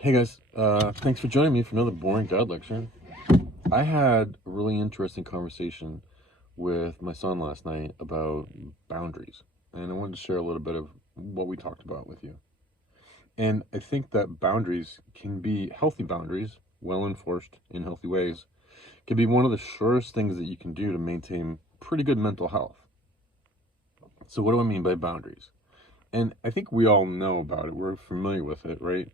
Hey guys, thanks for joining me for another boring dad lecture. I had a really interesting conversation with my son last night about boundaries, and I wanted to share a little bit of what we talked about with you. And I think that boundaries can be healthy boundaries, well enforced in healthy ways, can be one of the surest things that you can do to maintain pretty good mental health. So, what do I mean by boundaries? And I think we all know about it, we're familiar with it, right?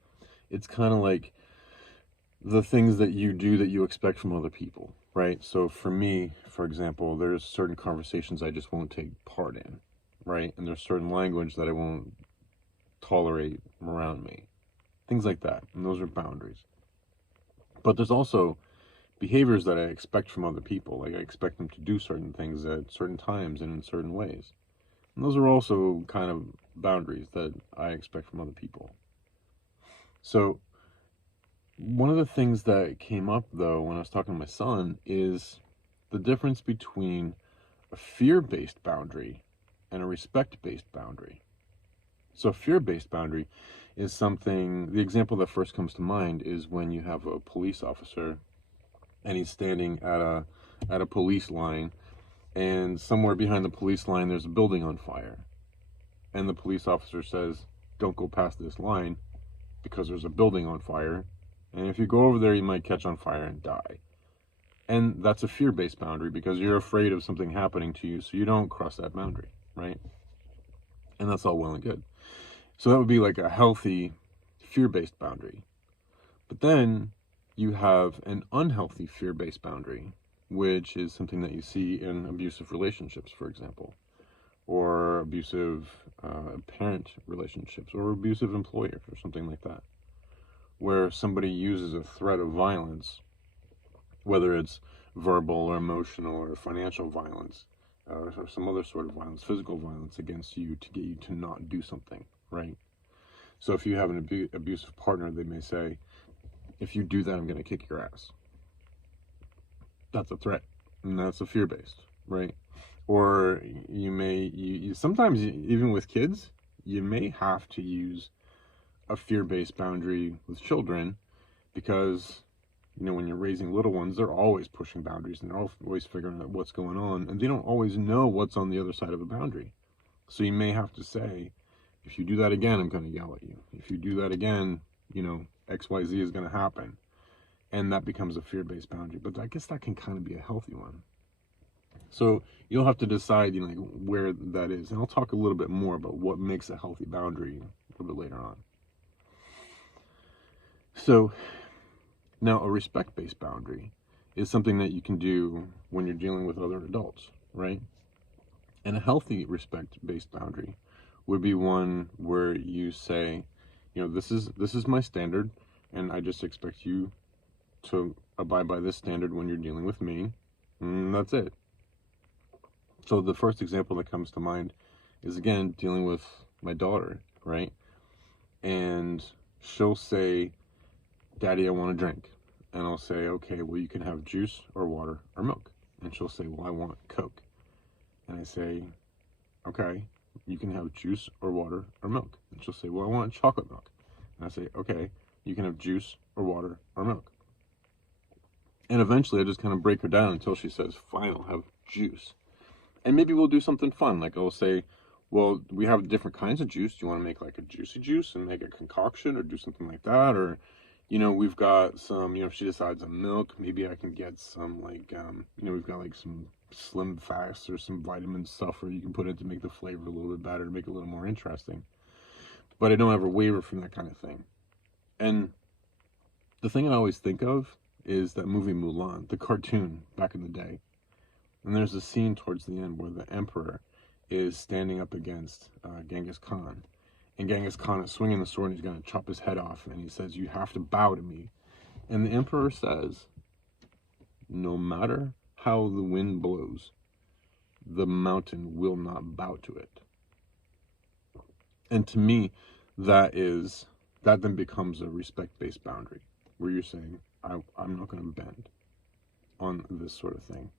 It's kind of like the things that you do that you expect from other people, right? So for me, for example, there's certain conversations I just won't take part in, right? And there's certain language that I won't tolerate around me, things like that. And those are boundaries. But there's also behaviors that I expect from other people. Like I expect them to do certain things at certain times and in certain ways. And those are also kind of boundaries that I expect from other people. So one of the things that came up though when I was talking to my son is the difference between a fear-based boundary and a respect-based boundary. So a fear-based boundary is something, the example that first comes to mind is when you have a police officer and he's standing at a police line, and somewhere behind the police line there's a building on fire. And the police officer says, "Don't go past this line because there's a building on fire. And if you go over there, you might catch on fire and die." And that's a fear-based boundary because you're afraid of something happening to you, so you don't cross that boundary, right? And that's all well and good. So that would be like a healthy fear-based boundary. But then you have an unhealthy fear-based boundary, which is something that you see in abusive relationships, for example, or abusive parent relationships, or abusive employers, or something like that, where somebody uses a threat of violence, whether it's verbal or emotional or financial violence, or some other sort of violence, physical violence against you to get you to not do something, right? So if you have an abusive partner, they may say, "If you do that, I'm going to kick your ass." That's a threat, and that's a fear-based, right? Or you sometimes, even with kids, you may have to use a fear-based boundary with children because when you're raising little ones, they're always pushing boundaries and they're always figuring out what's going on, and they don't always know what's on the other side of a boundary. So you may have to say, "If you do that again, I'm going to yell at you. If you do that again, XYZ is going to happen." And that becomes a fear-based boundary. But I guess that can kind of be a healthy one. So you'll have to decide, like where that is. And I'll talk a little bit more about what makes a healthy boundary a little bit later on. So now a respect-based boundary is something that you can do when you're dealing with other adults, right? And a healthy respect-based boundary would be one where you say, this is my standard, and I just expect you to abide by this standard when you're dealing with me, and that's it. So the first example that comes to mind is, again, dealing with my daughter, right? And she'll say, "Daddy, I want a drink." And I'll say, "Okay, well, you can have juice or water or milk." And she'll say, "Well, I want Coke." And I say, "Okay, you can have juice or water or milk." And she'll say, "Well, I want chocolate milk." And I say, "Okay, you can have juice or water or milk." And eventually I just kind of break her down until she says, "Fine, I'll have juice." And maybe we'll do something fun. Like I'll say, "Well, we have different kinds of juice. Do you want to make like a juicy juice and make a concoction or do something like that?" Or, we've got some, if she decides on milk, maybe I can get some like, we've got like some Slim Fast or some vitamin stuff where you can put it to make the flavor a little bit better, to make it a little more interesting. But I don't ever waver from that kind of thing. And the thing I always think of is that movie Mulan, the cartoon back in the day. And there's a scene towards the end where the emperor is standing up against Genghis Khan. And Genghis Khan is swinging the sword and he's going to chop his head off. And he says, "You have to bow to me." And the emperor says, "No matter how the wind blows, the mountain will not bow to it." And to me, that then becomes a respect-based boundary where you're saying, I'm not going to bend on this sort of thing.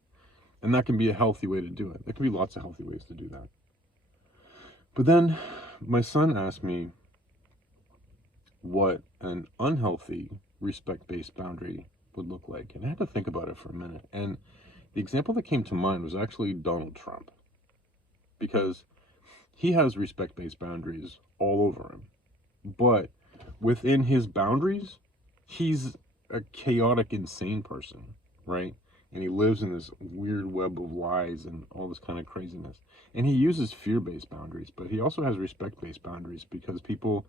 And that can be a healthy way to do it. There can be lots of healthy ways to do that. But then my son asked me, what an unhealthy respect-based boundary would look like. And I had to think about it for a minute. And the example that came to mind was actually Donald Trump, because he has respect-based boundaries all over him. But within his boundaries, he's a chaotic, insane person, right? And he lives in this weird web of lies and all this kind of craziness. And he uses fear-based boundaries, but he also has respect-based boundaries because people,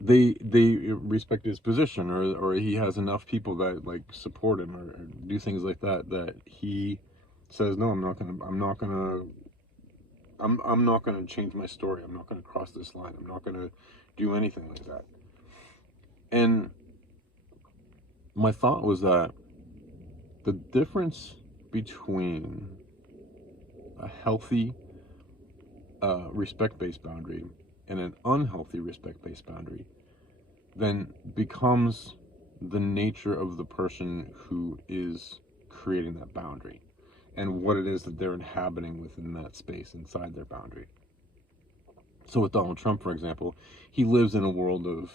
they respect his position, or he has enough people that like support him or do things like that, that he says, no, I'm not gonna change my story. I'm not gonna cross this line. I'm not gonna do anything like that. And my thought was that the difference between a healthy respect-based boundary and an unhealthy respect-based boundary then becomes the nature of the person who is creating that boundary and what it is that they're inhabiting within that space inside their boundary. So with Donald Trump, for example, he lives in a world of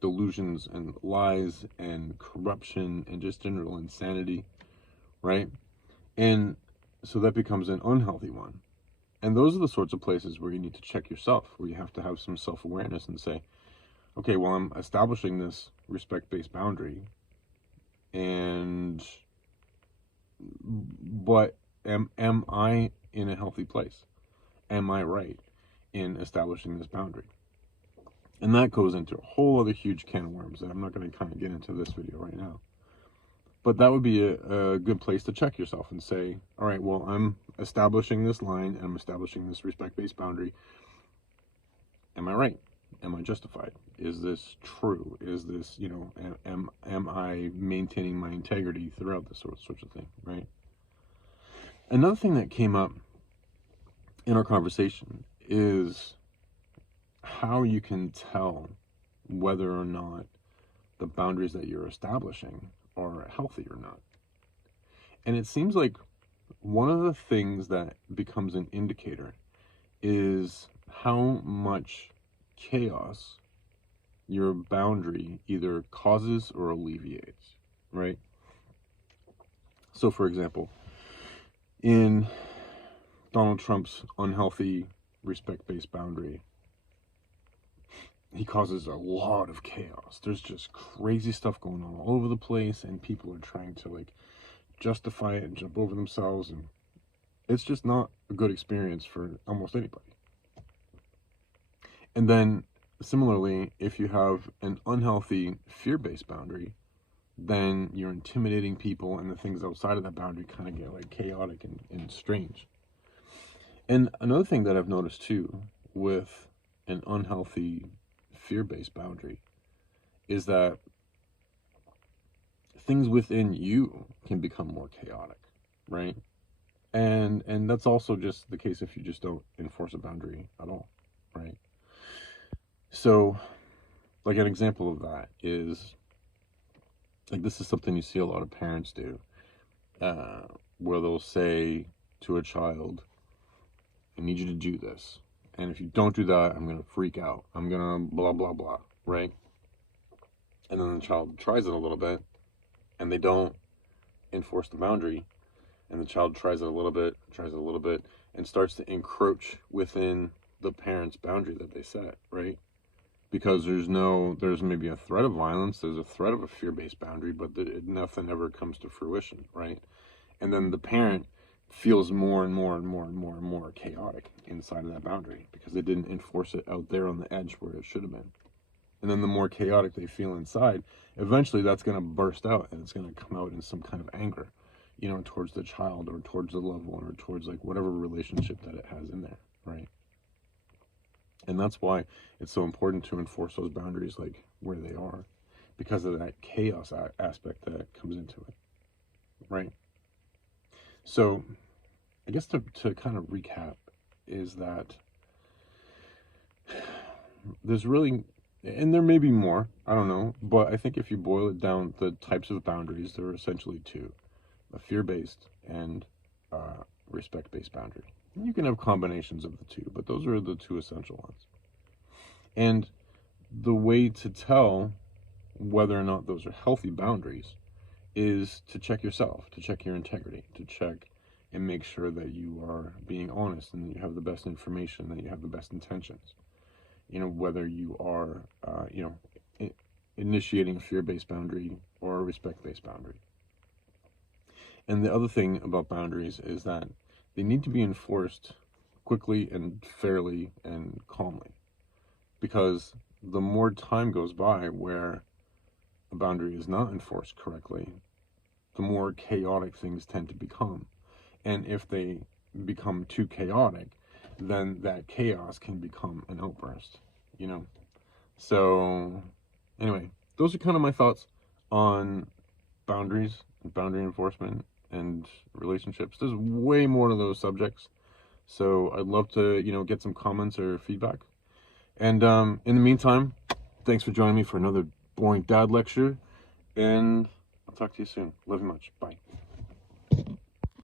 delusions and lies and corruption and just general insanity, right? And so that becomes an unhealthy one. And those are the sorts of places where you need to check yourself, where you have to have some self-awareness and say, okay, well, I'm establishing this respect-based boundary, but am I in a healthy place? Am I right in establishing this boundary? And that goes into a whole other huge can of worms that I'm not going to kind of get into this video right now. But that would be a good place to check yourself and say, all right, well, I'm establishing this line and I'm establishing this respect-based boundary. Am I right? Am I justified? Is this true? Is this, am I maintaining my integrity throughout this sorts of thing, right? Another thing that came up in our conversation is how you can tell whether or not the boundaries that you're establishing are healthy or not. And it seems like one of the things that becomes an indicator is how much chaos your boundary either causes or alleviates, right? So for example, in Donald Trump's unhealthy respect-based boundary, he causes a lot of chaos. There's just crazy stuff going on all over the place, and people are trying to like justify it and jump over themselves, and it's just not a good experience for almost anybody. And then similarly, if you have an unhealthy fear-based boundary, then you're intimidating people, and the things outside of that boundary kind of get like chaotic and strange. And another thing that I've noticed too with an unhealthy fear-based boundary is that things within you can become more chaotic, right? And that's also just the case if you just don't enforce a boundary at all, right? So like an example of that is, like, this is something you see a lot of parents do, where they'll say to a child, I need you to do this, and if you don't do that, I'm going to freak out. I'm going to blah, blah, blah, right? And then the child tries it a little bit, and they don't enforce the boundary, and the child tries it a little bit, and starts to encroach within the parent's boundary that they set, right? Because there's maybe a threat of violence, there's a threat of a fear-based boundary, but nothing ever comes to fruition, right? And then the parent feels more and more chaotic inside of that boundary because they didn't enforce it out there on the edge where it should have been. And then the more chaotic they feel inside, eventually that's going to burst out, and it's going to come out in some kind of anger, towards the child or towards the loved one or towards like whatever relationship that it has in there, right? And that's why it's so important to enforce those boundaries like where they are, because of that chaos aspect that comes into it, right? So I guess to kind of recap is that there's really, and there may be more, I don't know, but I think if you boil it down, the types of boundaries, there are essentially two: a fear-based and respect-based boundary. You can have combinations of the two, but those are the two essential ones. And the way to tell whether or not those are healthy boundaries is to check yourself, to check your integrity, to check and make sure that you are being honest and that you have the best information, that you have the best intentions. Whether you are, initiating a fear-based boundary or a respect-based boundary. And the other thing about boundaries is that they need to be enforced quickly and fairly and calmly. Because the more time goes by where a boundary is not enforced correctly, the more chaotic things tend to become. And if they become too chaotic, then that chaos can become an outburst, So, anyway, those are kind of my thoughts on boundaries and boundary enforcement and relationships. There's way more to those subjects. So I'd love to, get some comments or feedback. And in the meantime, thanks for joining me for another boring dad lecture. And I'll talk to you soon. Love you much. Bye.